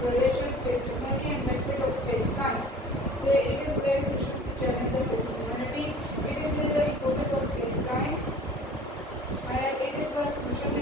exploration, space technology, and benefit of space science. It is various missions to challenge the face of humanity. It is the importance of space science. It is the mission